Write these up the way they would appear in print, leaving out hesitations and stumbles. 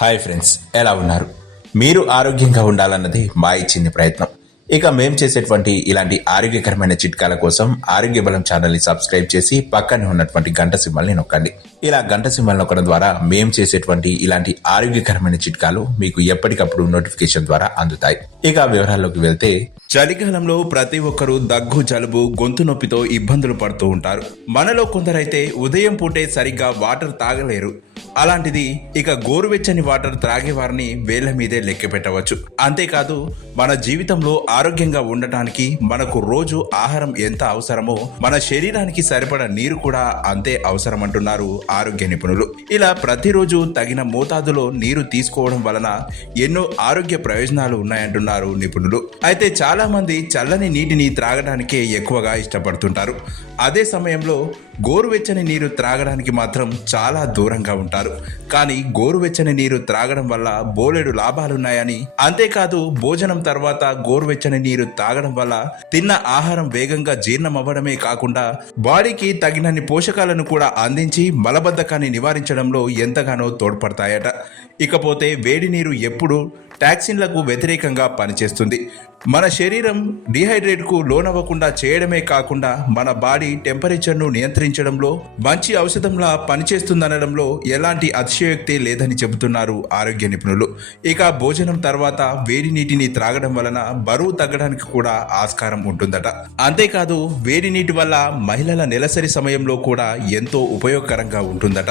Hi friends, ఎలా ఉన్నారు? మీరు ఆరోగ్యంగా ఉండాలన్నది మా చిన్ని ప్రయత్నం. ఇక మేం చేసేటువంటి ఇలాంటి ఆరోగ్యకరమైన చిట్కాల కోసం ఆరోగ్య బలం ఛానల్ని సబ్స్క్రైబ్ చేసి పక్కనే ఉన్నటువంటి గంట సింబల్ని నొక్కండి. ఇలా గంట సింబల్ నొక్కడం ద్వారా మేం చేసేటువంటి ఇలాంటి ఆరోగ్యకరమైన చిట్కాలు మీకు ఎప్పటికప్పుడు నోటిఫికేషన్ ద్వారా అందుతాయి. ఇక వివరాల్లోకి వెళ్తే, చలికాలంలో ప్రతి ఒక్కరూ దగ్గు, జలుబు, గొంతు నొప్పితో ఇబ్బందులు పడుతూ ఉంటారు. మనలో కొందరైతే ఉదయం పూటే సరిగ్గా వాటర్ తాగలేరు. అలాంటిది ఇక గోరువెచ్చని వాటర్ త్రాగే వారిని వేళ్ల మీదే లెక్క పెట్టవచ్చు. అంతేకాదు, మన జీవితంలో ఆరోగ్యంగా ఉండటానికి మనకు రోజు ఆహారం ఎంత అవసరమో మన శరీరానికి సరిపడా నీరు కూడా అంతే అవసరం అంటున్నారు ఆరోగ్య నిపుణులు. ఇలా ప్రతిరోజు తగిన మోతాదులో నీరు తీసుకోవడం వలన ఎన్నో ఆరోగ్య ప్రయోజనాలు ఉన్నాయంటున్నారు నిపుణులు. అయితే చాలా మంది చల్లని నీటిని త్రాగడానికే ఎక్కువగా ఇష్టపడుతుంటారు. అదే సమయంలో గోరువెచ్చని నీరు త్రాగడానికి మాత్రం చాలా దూరంగా ఉంటారు. కానీ గోరువెచ్చని నీరు త్రాగడం వల్ల బోలెడు లాభాలున్నాయని, అంతేకాదు భోజనం తర్వాత గోరువెచ్చని నీరు తాగడం వల్ల తిన్న ఆహారం వేగంగా జీర్ణం అవ్వడమే కాకుండా బాడీకి తగినన్ని పోషకాలను కూడా అందించి మలబద్ధకాన్ని నివారించడంలో ఎంతగానో తోడ్పడతాయట. ఇకపోతే వేడి నీరు ఎప్పుడు టాక్సిన్లకు వ్యతిరేకంగా పనిచేస్తుంది. మన శరీరం డిహైడ్రేట్కు లోనవ్వకుండా చేయడమే కాకుండా మన బాడీ టెంపరేచర్ను నియంత్రించడంలో మంచి ఔషధంలా పనిచేస్తుందనడంలో ఎలాంటి అతిశయోక్తి లేదని చెబుతున్నారు ఆరోగ్య నిపుణులు. ఇక భోజనం తర్వాత వేడి నీటిని త్రాగడం వలన బరువు తగ్గడానికి కూడా ఆస్కారం ఉంటుందట. అంతేకాదు, వేడి నీటి వల్ల మహిళల నెలసరి సమయంలో కూడా ఎంతో ఉపయోగకరంగా ఉంటుందట.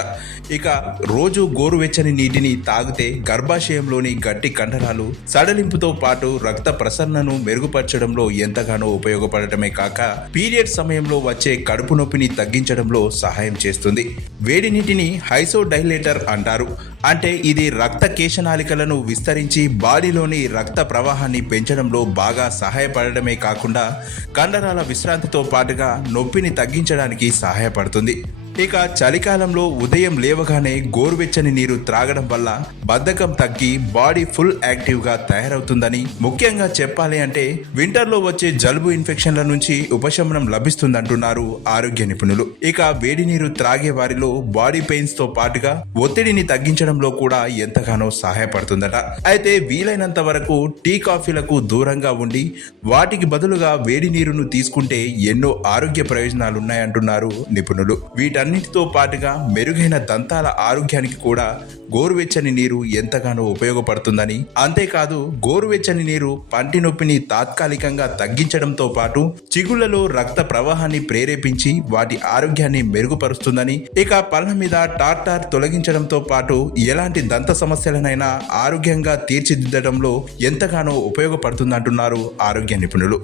ఇక రోజు గోరువెచ్చని నీటిని తాగితే గర్భాశయంలోని గట్టి కండరాలు సడలింపుతో పాటు రక్త ప్రసరణను మెరుగుపరచడంలో ఎంతగానో ఉపయోగపడటమే కాక పీరియడ్ సమయంలో వచ్చే కడుపు నొప్పిని తగ్గించడంలో సహాయం చేస్తుంది. వేడి నీటిని హైసోడైలేటర్ అంటారు. అంటే ఇది రక్త కేశనాళికలను విస్తరించి బాడీలోని రక్త ప్రవాహాన్ని పెంచడంలో బాగా సహాయపడడమే కాకుండా కండరాల విశ్రాంతితో పాటుగా నొప్పిని తగ్గించడానికి సహాయపడుతుంది. ఇక చలికాలంలో ఉదయం లేవగానే గోరువెచ్చని నీరు త్రాగడం వల్ల బద్ధకం తగ్గి బాడీ ఫుల్ యాక్టివ్గా తయారవుతుందని, ముఖ్యంగా చెప్పాలి అంటే వింటర్లో వచ్చే జలుబు ఇన్ఫెక్షన్ల నుంచి ఉపశమనం లభిస్తుందంటున్నారు ఆరోగ్య నిపుణులు. ఇక వేడి నీరు త్రాగే వారిలో బాడీ పెయిన్స్ తో పాటుగా ఒత్తిడిని తగ్గించడంలో కూడా ఎంతగానో సహాయపడుతుందట. అయితే వీలైనంత వరకు టీ, కాఫీలకు దూరంగా ఉండి వాటికి బదులుగా వేడి నీరును తీసుకుంటే ఎన్నో ఆరోగ్య ప్రయోజనాలున్నాయంటున్నారు నిపుణులు. వీటన్నిటితో పాటుగా మెరుగైన దంతాల ఆరోగ్యానికి కూడా గోరువెచ్చని నీరు ఎంతగానో ఉపయోగపడుతుందని, అంతేకాదు గోరువెచ్చని నీరు పంటి నొప్పిని తాత్కాలికంగా తగ్గించడంతో పాటు చిగుళ్లలో రక్త ప్రవాహాన్ని ప్రేరేపించి వాటి ఆరోగ్యాన్ని మెరుగుపరుస్తుందని, ఇక పళ్ళ మీద టార్టార్ తొలగించడంతో పాటు ఎలాంటి దంత సమస్యలనైనా ఆరోగ్యంగా తీర్చిదిద్దడంలో ఎంతగానో ఉపయోగపడుతుందంటున్నారు ఆరోగ్య నిపుణులు.